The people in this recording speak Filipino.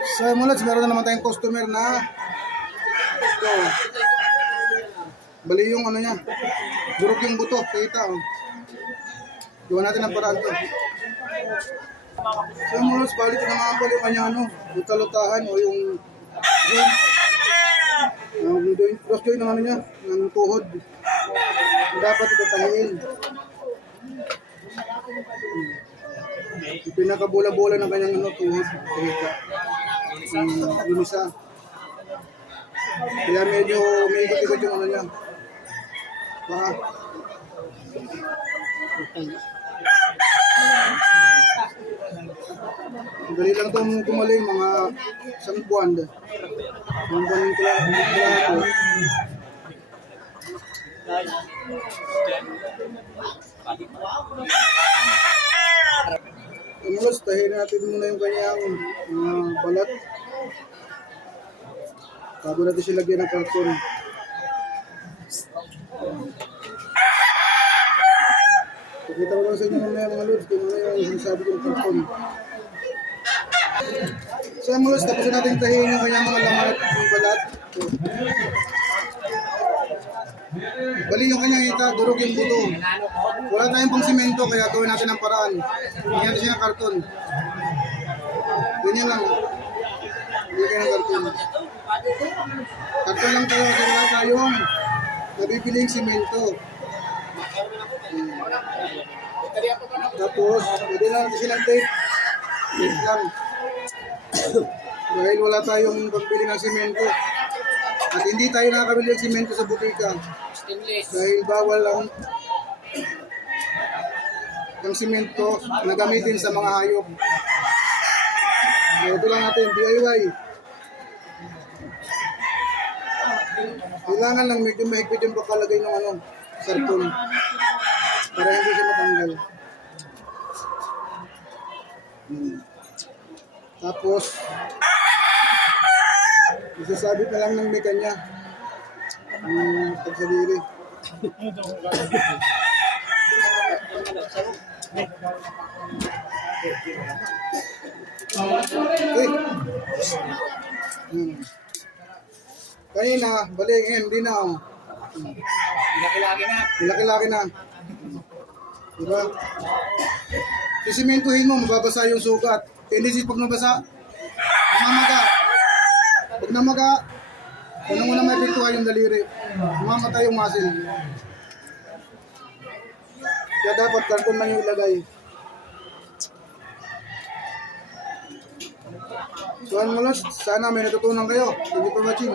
So Mulats, meron na naman tayong customer na ito. Bali yung ano niya. Durog yung buto. Kita oh. Gawa natin ang paraan to. So Mulats, bali ito na mga yung kanya ano. Luta-lutahan o yung joint. Cross joint ng ano niya. Ng tuhod. Dapat ito tahiin. Yung pinakabola-bola ng kanyang ano, tuhod. Yung isa. Kaya medyo umiikot-ikot yung ano niya. Dali lang itong tumaling mga isang buwan. Mga buwan yung kailangan ko. Tumulos, tahin natin muna yung kanyang balat. Bago natin siya lagyan ng karton. Pakita ko lang sa inyo mga lods kung ano yung sinasabi ko ng karton. So yung lods, tapos natin tahin yung kanyang mga laman at yung balat. Bali yung kanyang ita, durog yung buto. Wala tayong pang simento, kaya gawin natin ang paraan. Bigyan natin siya ng karton. Ganyan lang. Bigyan ng karton. Karton lang tayo, kasi wala tayong nabibiling simento. Tapos, pwede na natin silang tape. Tape lang. Dahil wala tayong pagbili ng simento. At hindi tayo nakakabili ng simento sa butika. Dahil bawal lang ng simento na gamitin sa mga hayop. Ito lang natin, DIY. Kailangan lang medyo mahigpit yung pagkalagay ng ano, karton. Para hindi siya matanggal. Tapos, isasabit na lang ng mekanya. Pagsadiri. Okay. Kanina, bali, hindi na. Laki-laki na. Laki-laki na. Diba? Sisimentuhin mo, mababasa yung sugat. Tendency pag nabasa, mamamaga. Pag namaga, kung mo na may pintuhan yung daliri, mamamatay yung muscle. Kaya dapat karton lang yung ilagay. So, Mulats, sana may natutunan kayo. Hindi pa watching.